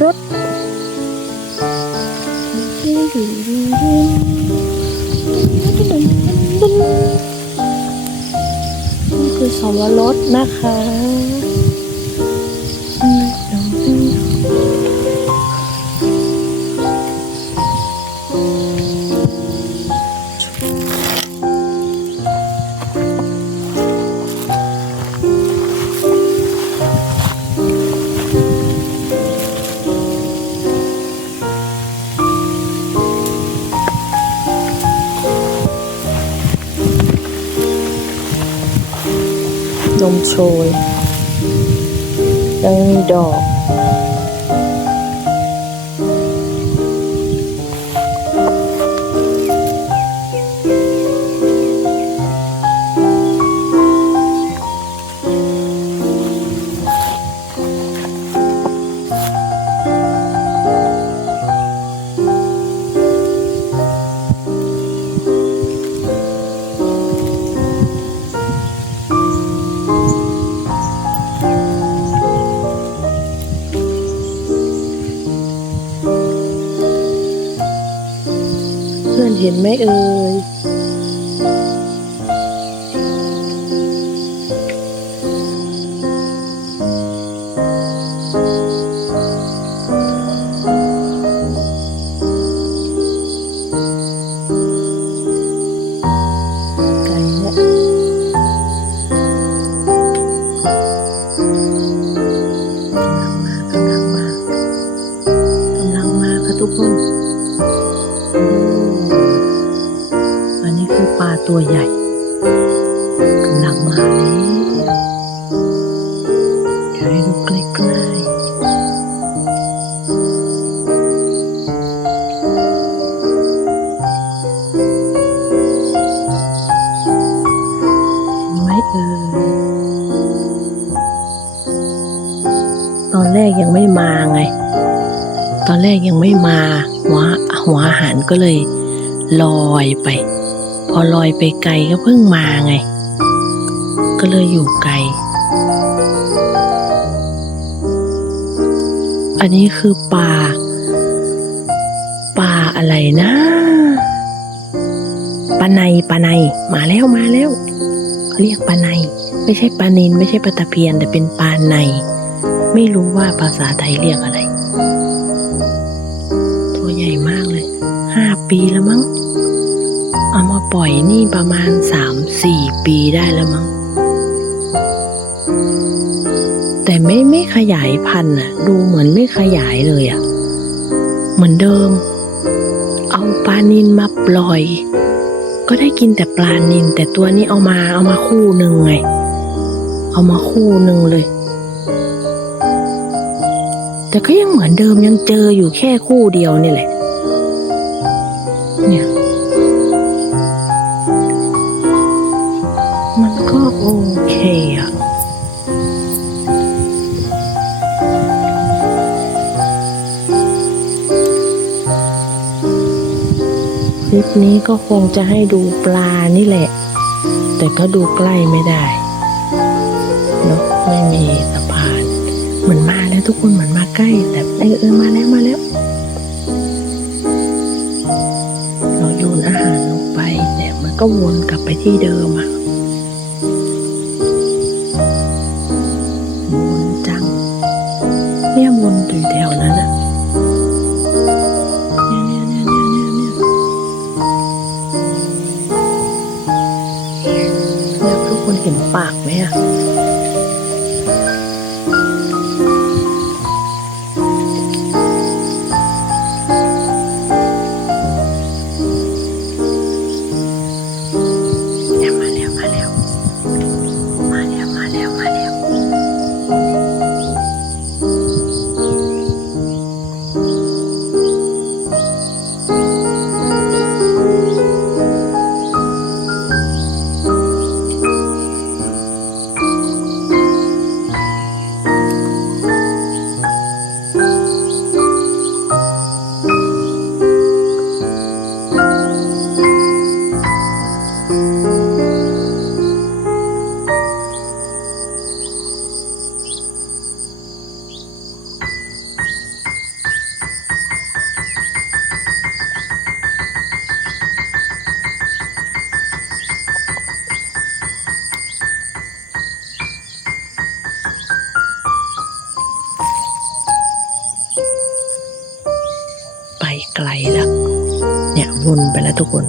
รสนี่คือสวรสนะคะ มโชย ยังมีดอก อนเห็นไหมเอ่ยไก่เนี่ ตัวใหญ่กำลังมาแล้วเดี๋ยวให้ดูใกล้ๆเห็นไหมเอ่ยตอนแรกยังไม่มาไง ตอนแรกยังไม่มาหัวหัวอาหารก็เลยลอยไป พอลอยไปไกลก็เพิ่งมาไง ก็เลยอยู่ไกล อันนี้คือปลาปลาอะไรนะปลาในปลาในมาแล้วมาแล้วเขาเรียกปลาใน ไม่ใช่ปลานินไม่ใช่ปลาตะเพียน แต่เป็นปลาใน ไม่รู้ว่าภาษาไทยเรียกอะไร ตัวใหญ่มากเลยห้าปีแล้วมั้ง เอามาปล่อยนี่ประมาณสามสี่ปีได้แล้วมั้ง แต่ไม่ไม่ขยายพันธุ์อะดูเหมือนไม่ขยายเลยอะเหมือนเดิม เอาปลานินมาปล่อย ก็ได้กินแต่ปลานิน แต่ตัวนี้เอามาเอามาคู่หนึ่งไง เอามาคู่หนึ่งเลย แต่ก็ยังเหมือนเดิมยังเจออยู่แค่คู่เดียวนี่แหละ เนี่ย ลิปนี้ก็คงจะให้ดูปลานี่แหละ แต่ก็ดูใกล้ไม่ได้เนาะไม่มีสะพานเหมือนมาแล้วทุกคนเหมือนมาใกล้ แต่เออเออมาแล้วมาแล้ว เราโยนอาหารลงไปแต่มันก็วนกลับไปที่เดิมอะ เห็นปากไหมอะ ngun balatukun.